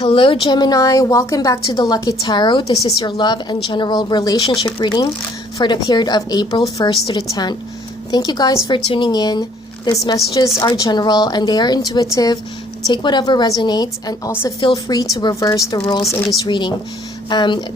Hello Gemini, welcome back to the Lucky Tarot. This is your love and general relationship reading for the period of April 1st to the 10th. Thank you guys for tuning in. These messages are general and they are intuitive. Take whatever resonates and also feel free to reverse the roles in this reading.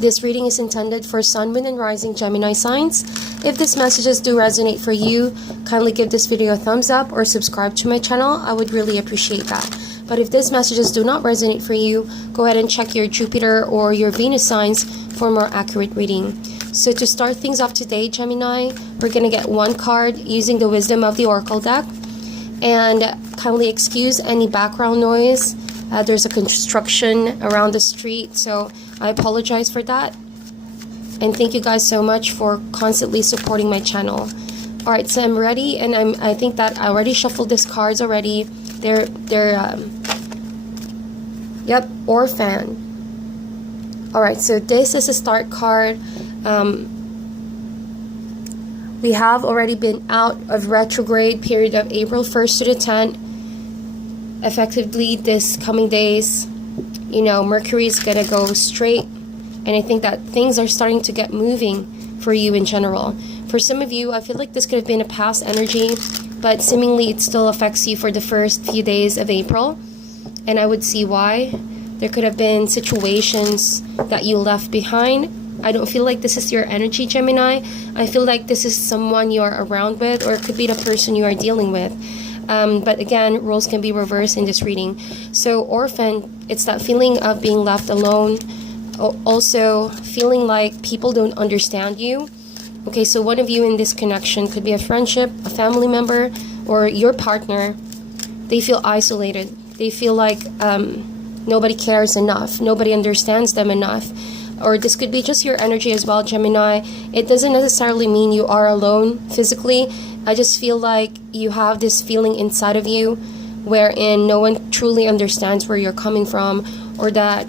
This reading is intended for Sun, Moon, and Rising Gemini signs. If these messages do resonate for you, kindly give this video a thumbs up or subscribe to my channel. I would really appreciate that. But if these messages do not resonate for you, go ahead and check your Jupiter or your Venus signs for more accurate reading. So to start things off today, Gemini, we're going to get one card using the Wisdom of the Oracle deck. And kindly excuse any background noise. There's a construction around the street, so I apologize for that. And thank you guys so much for constantly supporting my channel. Alright, so I'm ready, and I think that I already shuffled these cards already. They're Orphan. Alright, so this is a start card. We have already been out of retrograde period of April 1st to the 10th. Effectively, this coming days, you know, Mercury is going to go straight. And I think that things are starting to get moving for you in general. For some of you, I feel like this could have been a past energy, but seemingly it still affects you for the first few days of April. And I would see why. There could have been situations that you left behind. I don't feel like this is your energy, Gemini. I feel like this is someone you are around with, or it could be the person you are dealing with. But again, roles can be reversed in this reading. So Orphan, it's that feeling of being left alone. Also feeling like people don't understand you. Okay, so one of you in this connection could be a friendship, a family member, or your partner. They feel isolated. They feel like nobody cares enough. Nobody understands them enough. Or this could be just your energy as well, Gemini. It doesn't necessarily mean you are alone physically. I just feel like you have this feeling inside of you wherein no one truly understands where you're coming from, or that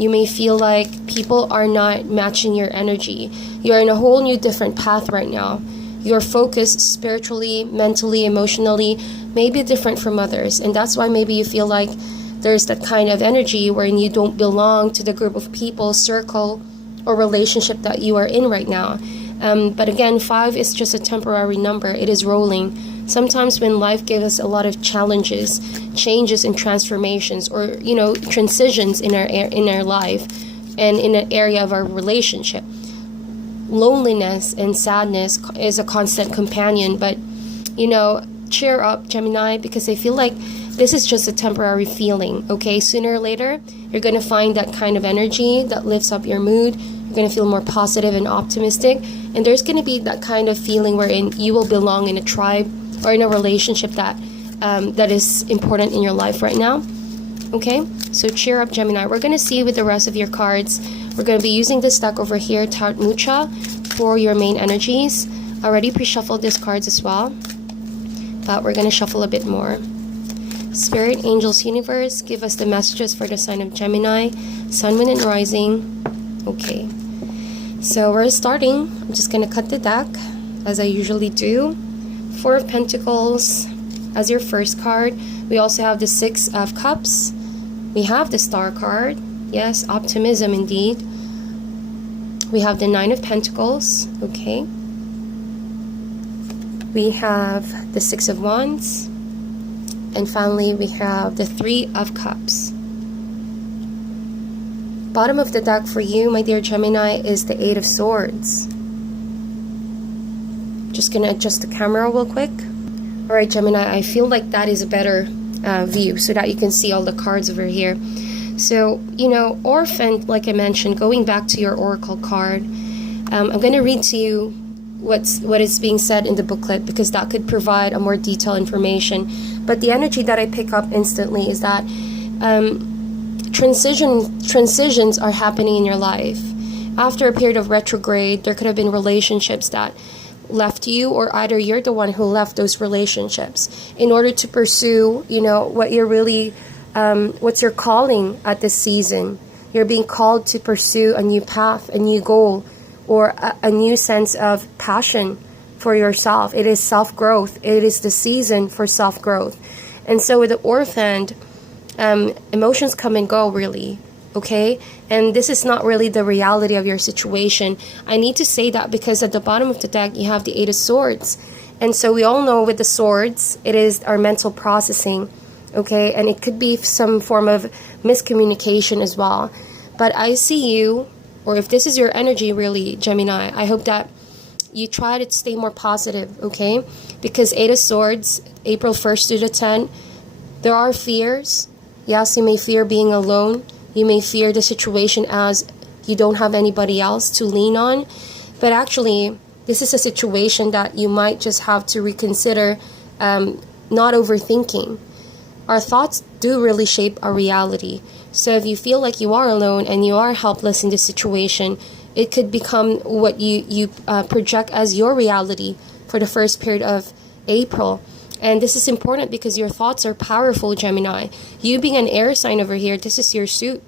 you may feel like people are not matching your energy. You're in a whole new different path right now. Your focus spiritually, mentally, emotionally may be different from others, and that's why maybe you feel like there's that kind of energy wherein you don't belong to the group of people, circle, or relationship that you are in right now. But again, 5 is just a temporary number. It is rolling. Sometimes when life gives us a lot of challenges, changes and transformations, or, you know, transitions in our life and in an area of our relationship, loneliness and sadness is a constant companion. But, you know, cheer up, Gemini, because I feel like this is just a temporary feeling, okay? Sooner or later, you're going to find that kind of energy that lifts up your mood. You're going to feel more positive and optimistic. And there's going to be that kind of feeling wherein you will belong in a tribe or in a relationship that that is important in your life right now. Okay? So cheer up, Gemini. We're going to see with the rest of your cards. We're going to be using this deck over here, Tarot Mucha, for your main energies. I already pre-shuffled these cards as well, but we're going to shuffle a bit more. Spirit, Angels, Universe, give us the messages for the sign of Gemini, Sun, Moon, and Rising. Okay, so we're starting. I'm just going to cut the deck, as I usually do. 4 of Pentacles as your first card. We also have the 6 of Cups. We have the Star card. Yes, optimism indeed. We have the 9 of Pentacles. Okay. We have the 6 of Wands. And finally, we have the 3 of Cups. Bottom of the deck for you, my dear Gemini, is the 8 of Swords. Just going to adjust the camera real quick. Alright, Gemini, I feel like that is a better view so that you can see all the cards over here. So, you know, Orphan, like I mentioned, going back to your Oracle card, I'm going to read to you what is being said in the booklet, because that could provide a more detailed information. But the energy that I pick up instantly is that transitions are happening in your life. After a period of retrograde, there could have been relationships that left you, or either you're the one who left those relationships in order to pursue, you know, what you're really, what's your calling at this season. You're being called to pursue a new path, a new goal, or a new sense of passion for yourself. It is self-growth. It is the season for self-growth. And so with the Orphaned, emotions come and go, really. okay? And this is not really the reality of your situation. I need to say that because at the bottom of the deck, you have the Eight of Swords. And so we all know with the swords, it is our mental processing, okay? And it could be some form of miscommunication as well. But I see you, or if this is your energy really, Gemini, I hope that you try to stay more positive, okay? Because Eight of Swords, April 1st to the 10th, there are fears. Yes, you may fear being alone. You may fear the situation as you don't have anybody else to lean on. But actually, this is a situation that you might just have to reconsider not overthinking. Our thoughts do really shape our reality. So if you feel like you are alone and you are helpless in this situation, it could become what you project as your reality for the first period of April. And this is important because your thoughts are powerful, Gemini. You being an air sign over here, this is your suit.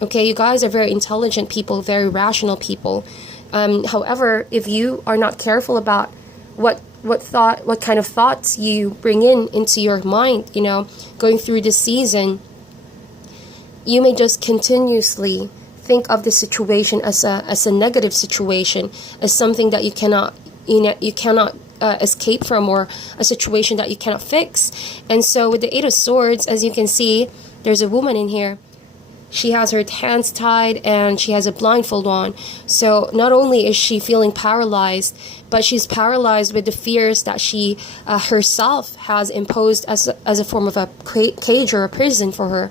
Okay, you guys are very intelligent people, very rational people. However, if you are not careful about what kind of thoughts you bring into your mind, you know, going through this season, you may just continuously think of the situation as a negative situation, as something that you cannot escape from, or a situation that you cannot fix. And so with the Eight of Swords, as you can see, there's a woman in here. She has her hands tied and she has a blindfold on. So not only is she feeling paralyzed, but she's paralyzed with the fears that she herself has imposed as a form of a cage or a prison for her.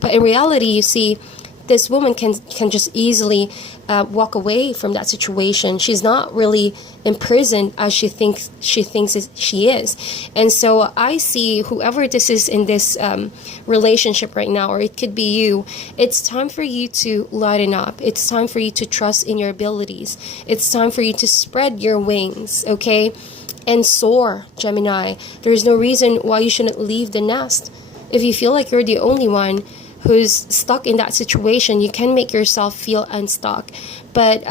But in reality, you see, this woman can just easily walk away from that situation. She's not really imprisoned as she thinks she is. And so I see whoever this is in this relationship right now, or it could be you, it's time for you to lighten up. It's time for you to trust in your abilities. It's time for you to spread your wings, okay? And soar, Gemini. There's no reason why you shouldn't leave the nest. If you feel like you're the only one who's stuck in that situation, you can make yourself feel unstuck. But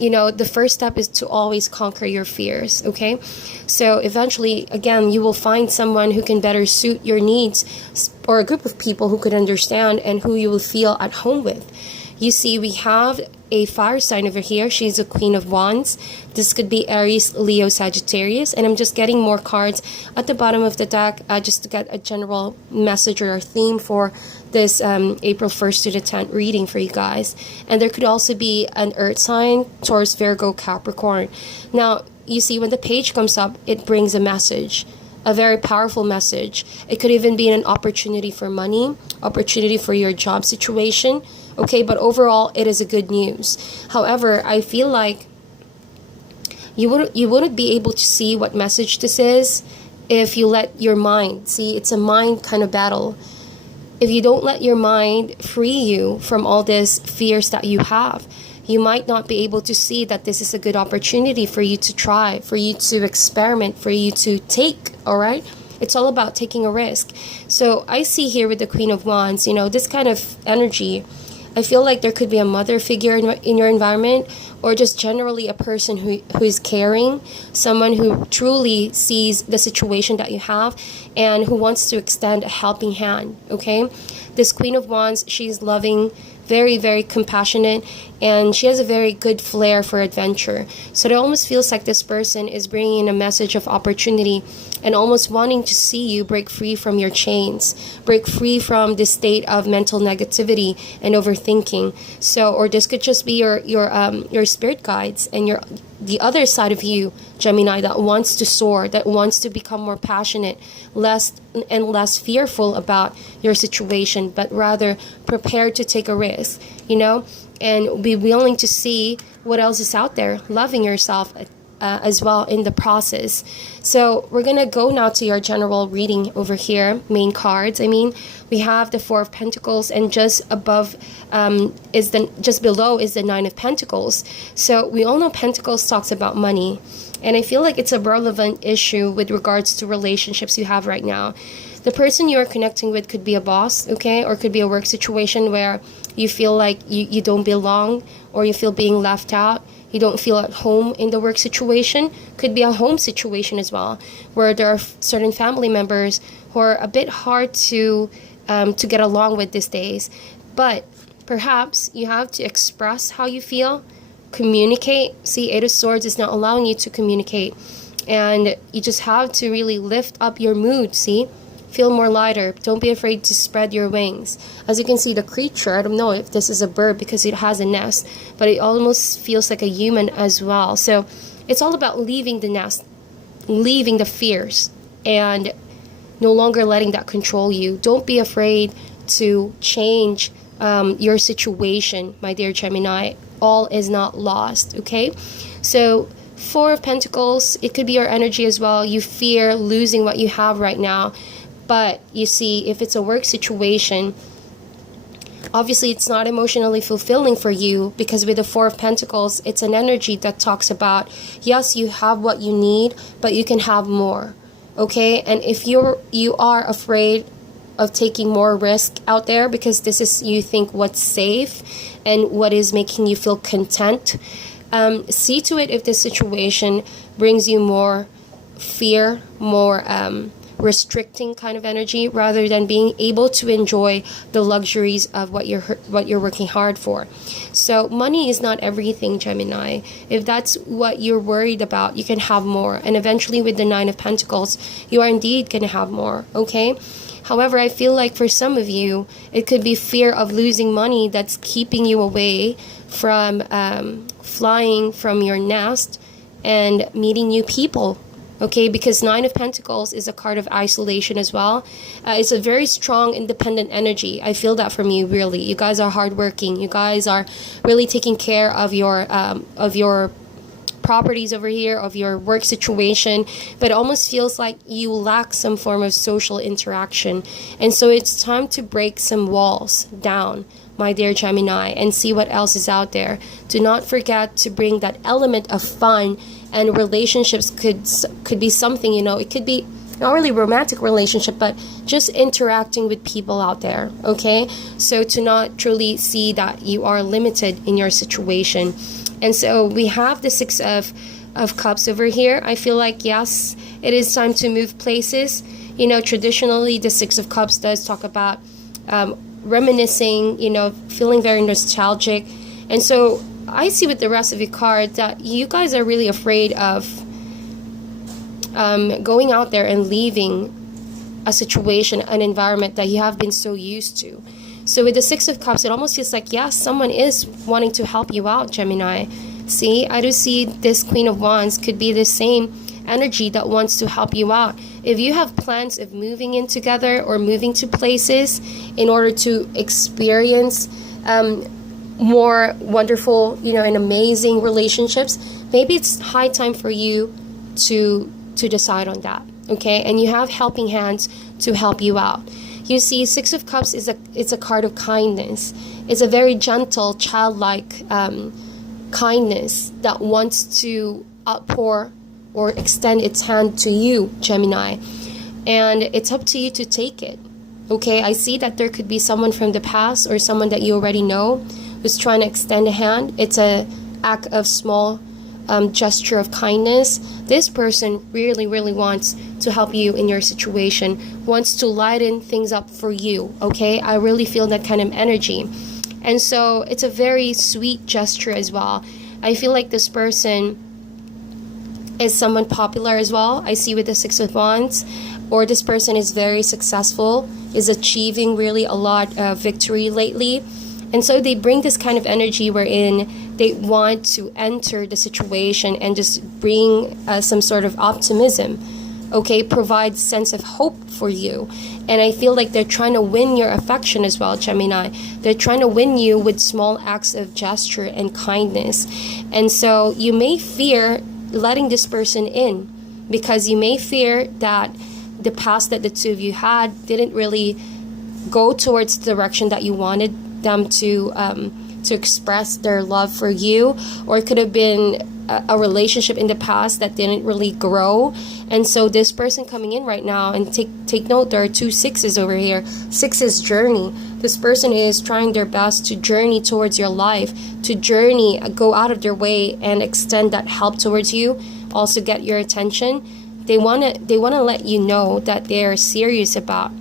you know, the first step is to always conquer your fears, okay? So eventually, again, you will find someone who can better suit your needs, or a group of people who could understand and who you will feel at home with. You see, we have a fire sign over here. She's a Queen of Wands. This could be Aries, Leo, Sagittarius. And I'm just getting more cards at the bottom of the deck just to get a general message or a theme for this April 1st to the 10th reading for you guys. And there could also be an earth sign, Taurus, Virgo, Capricorn. Now, you see, when the page comes up, it brings a message, a very powerful message. It could even be an opportunity for money, opportunity for your job situation. Okay, but overall, it is a good news. However, I feel like you wouldn't be able to see what message this is if you let your mind, see, it's a mind kind of battle. If you don't let your mind free you from all these fears that you have, you might not be able to see that this is a good opportunity for you to try, for you to experiment, for you to take, all right? It's all about taking a risk. So I see here with the Queen of Wands, you know, this kind of energy, I feel like there could be a mother figure in your environment, or just generally a person who is caring, someone who truly sees the situation that you have and who wants to extend a helping hand, okay? This Queen of Wands, she's loving, very, very compassionate, and she has a very good flair for adventure. So it almost feels like this person is bringing in a message of opportunity and almost wanting to see you break free from your chains, break free from this state of mental negativity and overthinking. So, or this could just be your spirit guides and the other side of you, Gemini, that wants to soar, that wants to become more passionate, less fearful about your situation, but rather prepared to take a risk, you know, and be willing to see what else is out there, loving yourself as well in the process. So we're gonna go now to your general reading over here, main cards. I mean, we have the Four of Pentacles, and just below is the Nine of Pentacles. So we all know Pentacles talks about money, and I feel like it's a relevant issue with regards to relationships you have right now. The person you are connecting with could be a boss, okay, or could be a work situation where you feel like you don't belong, or you feel being left out. You don't feel at home in the work situation. Could be a home situation as well, where there are certain family members who are a bit hard to get along with these days. But Perhaps you have to express how you feel, communicate. See, Eight of Swords is not allowing you to communicate. And you just have to really lift up your mood, see? Feel more lighter. Don't be afraid to spread your wings. As you can see, the creature, I don't know if this is a bird because it has a nest, but it almost feels like a human as well. So it's all about leaving the nest, leaving the fears, and no longer letting that control you. Don't be afraid to change your situation, my dear Gemini. All is not lost, okay? So Four of Pentacles, it could be your energy as well. You fear losing what you have right now. But you see, if it's a work situation, obviously it's not emotionally fulfilling for you, because with the Four of Pentacles, it's an energy that talks about, yes, you have what you need, but you can have more, okay? And if you are afraid of taking more risk out there, because this is, you think, what's safe and what is making you feel content, see to it if this situation brings you more fear, more restricting kind of energy, rather than being able to enjoy the luxuries of what you're working hard for. So money is not everything, Gemini. If that's what you're worried about, you can have more, and eventually with the Nine of Pentacles, you are indeed going to have more, okay? However, I feel like for some of you, it could be fear of losing money that's keeping you away from flying from your nest and meeting new people. Okay, because Nine of Pentacles is a card of isolation as well. It's a very strong, independent energy. I feel that from you, really. You guys are hardworking. You guys are really taking care of your properties over here, of your work situation, but it almost feels like you lack some form of social interaction. And so it's time to break some walls down, my dear Gemini, and see what else is out there. Do not forget to bring that element of fun, and relationships could be something, you know, it could be not really romantic relationship, but just interacting with people out there, okay? So to not truly see that you are limited in your situation. And so we have the Six of Cups over here. I feel like, yes, it is time to move places. You know, traditionally, the Six of Cups does talk about reminiscing, you know, feeling very nostalgic. And so I see with the rest of your card that you guys are really afraid of going out there and leaving a situation, an environment that you have been so used to. So with the Six of Cups, it almost feels like, yes, someone is wanting to help you out, Gemini. See, I do see this Queen of Wands could be the same energy that wants to help you out. If you have plans of moving in together or moving to places in order to experience more wonderful, you know, and amazing relationships, maybe it's high time for you to decide on that, okay? And you have helping hands to help you out. You see, Six of Cups it's a card of kindness. It's a very gentle, childlike kindness that wants to outpour or extend its hand to you, Gemini. And it's up to you to take it, okay? I see that there could be someone from the past or someone that you already know who's trying to extend a hand. It's an act of small gesture of kindness. This person really, really wants to help you in your situation, wants to lighten things up for you, okay? I really feel that kind of energy. And so it's a very sweet gesture as well. I feel like this person is someone popular as well. I see with the Six of Wands, or this person is very successful, is achieving really a lot of victory lately. And so they bring this kind of energy wherein they want to enter the situation and just bring some sort of optimism, okay? Provide sense of hope for you. And I feel like they're trying to win your affection as well, Gemini. They're trying to win you with small acts of gesture and kindness. And so you may fear letting this person in, because you may fear that the past that the two of you had didn't really go towards the direction that you wanted them to express their love for you, or it could have been a relationship in the past that didn't really grow. And so this person coming in right now, and take note, there are two sixes over here. Six is journey. This person is trying their best to journey towards your life, to journey, go out of their way and extend that help towards you, also get your attention. They wanna let you know that they're serious about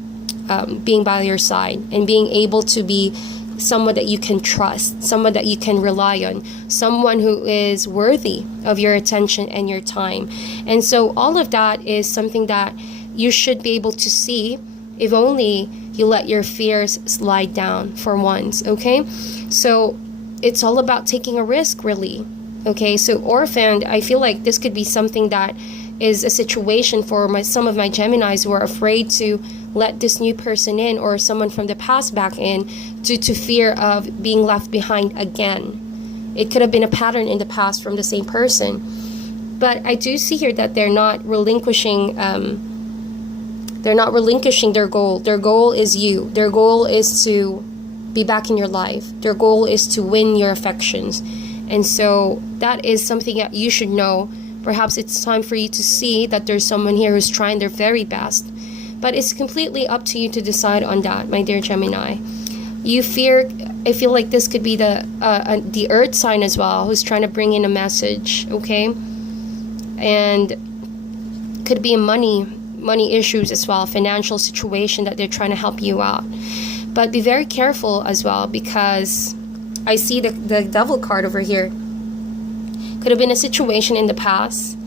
being by your side and being able to be someone that you can trust, someone that you can rely on, someone who is worthy of your attention and your time. And so all of that is something that you should be able to see if only you let your fears slide down for once, okay? So it's all about taking a risk, really, okay? So orphaned, I feel like this could be something that is a situation for some of my Geminis who are afraid to let this new person in, or someone from the past back in, due to fear of being left behind again. It could have been a pattern in the past from the same person. But I do see here that they're not relinquishing their goal. Their goal is you. Their goal is to be back in your life. Their goal is to win your affections. And so that is something that you should know. Perhaps it's time for you to see that there's someone here who's trying their very best. But it's completely up to you to decide on that, my dear Gemini. I feel like this could be the earth sign as well, who's trying to bring in a message, okay? And could be money issues as well, financial situation that they're trying to help you out. But be very careful as well, because I see the devil card over here. Could have been a situation in the past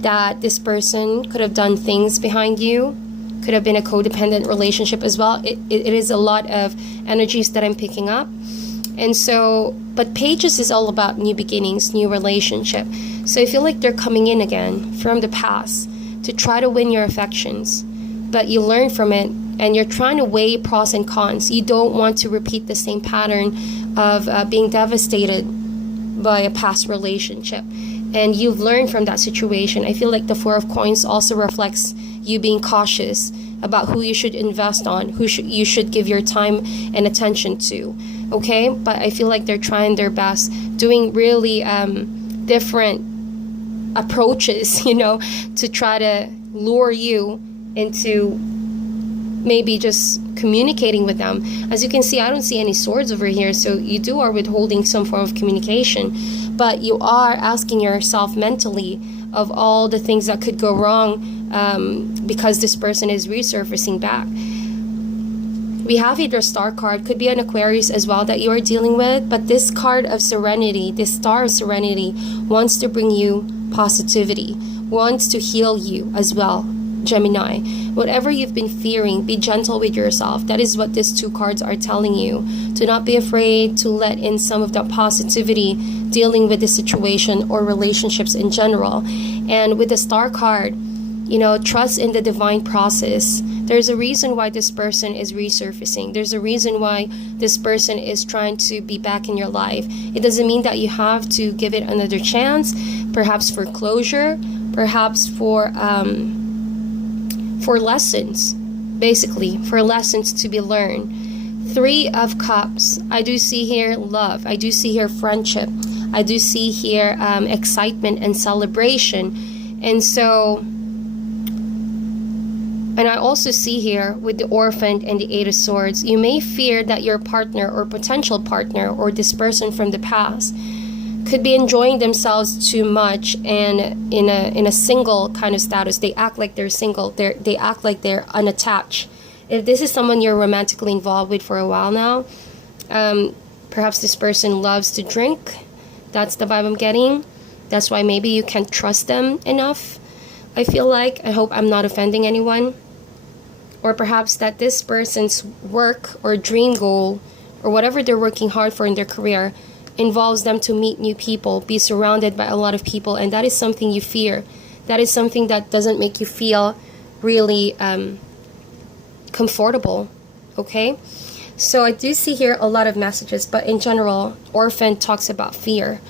that this person could have done things behind you. Could have been a codependent relationship as well. It is a lot of energies that I'm picking up. And so, but Pages is all about new beginnings, new relationship. So I feel like they're coming in again from the past to try to win your affections. But you learn from it, and you're trying to weigh pros and cons. You don't want to repeat the same pattern of being devastated by a past relationship. And you've learned from that situation. I feel like the Four of Coins also reflects you being cautious about who you should invest on, you should give your time and attention to, okay? But I feel like they're trying their best, doing really different approaches, to try to lure you into maybe just communicating with them. As you can see, I don't see any swords over here, so you are withholding some form of communication, but you are asking yourself mentally of all the things that could go wrong because this person is resurfacing back. We have here the Star card. Could be an Aquarius as well that you are dealing with, but this card of serenity, this Star of Serenity, wants to bring you positivity, wants to heal you as well, Gemini. Whatever you've been fearing, be gentle with yourself. That is what these two cards are telling you. Do not be afraid to let in some of that positivity dealing with the situation or relationships in general. And with the Star card, trust in the divine process. There's a reason why this person is resurfacing. There's a reason why this person is trying to be back in your life. It doesn't mean that you have to give it another chance, perhaps for closure, perhaps for lessons, basically, for lessons to be learned. Three of Cups. I do see here love. I do see here friendship. I do see here excitement and celebration. And so, and I also see here with the Orphan and the Eight of Swords, you may fear that your partner or potential partner or this person from the past could be enjoying themselves too much and in a single kind of status. They act like they're single. They act like they're unattached. If this is someone you're romantically involved with for a while now, perhaps this person loves to drink. That's the vibe I'm getting. That's why maybe you can't trust them enough. I feel like, I hope I'm not offending anyone. Or perhaps that this person's work or dream goal or whatever they're working hard for in their career involves them to meet new people, be surrounded by a lot of people, and that is something you fear. That is something that doesn't make you feel really comfortable, okay? So I do see here a lot of messages, but in general, Orphan talks about fear.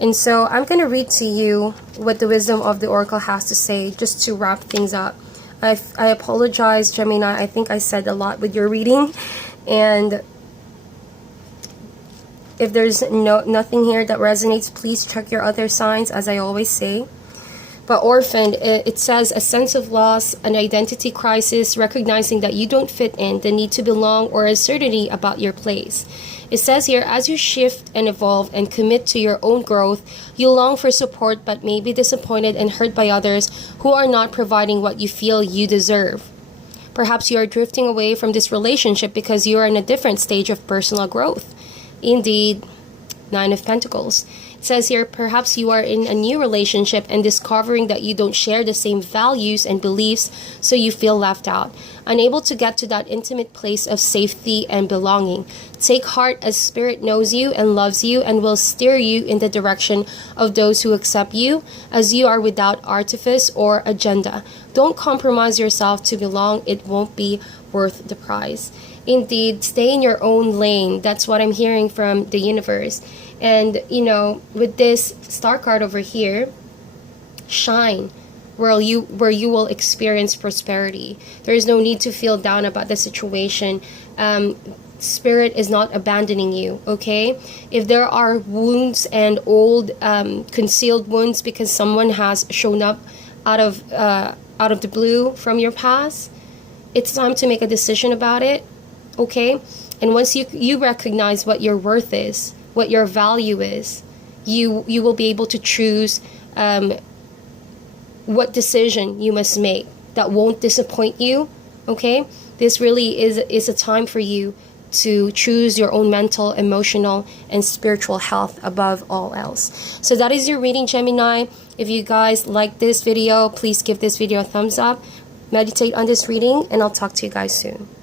And so I'm going to read to you what the wisdom of the Oracle has to say, just to wrap things up. I apologize, Gemini. I think I said a lot with your reading. And if there's nothing here that resonates, please check your other signs, as I always say. But Orphan, it says a sense of loss, an identity crisis, recognizing that you don't fit in, the need to belong, or uncertainty about your place. It says here, as you shift and evolve and commit to your own growth, you long for support but may be disappointed and hurt by others who are not providing what you feel you deserve. Perhaps you are drifting away from this relationship because you are in a different stage of personal growth. Indeed, Nine of Pentacles. It says here, perhaps you are in a new relationship and discovering that you don't share the same values and beliefs, so you feel left out, unable to get to that intimate place of safety and belonging. Take heart, as Spirit knows you and loves you and will steer you in the direction of those who accept you, as you are without artifice or agenda. Don't compromise yourself to belong. It won't be worth the price. Indeed, stay in your own lane. That's what I'm hearing from the universe. And, you know, with this star card over here, shine, where you will experience prosperity. There is no need to feel down about the situation. Spirit is not abandoning you, okay? If there are wounds and old concealed wounds because someone has shown up out of the blue from your past, it's time to make a decision about it, okay? And once you recognize what your worth is, what your value is, you will be able to choose what decision you must make that won't disappoint you, okay? This really is a time for you to choose your own mental, emotional, and spiritual health above all else. So that is your reading, Gemini. If you guys like this video, please give this video a thumbs up. Meditate on this reading, and I'll talk to you guys soon.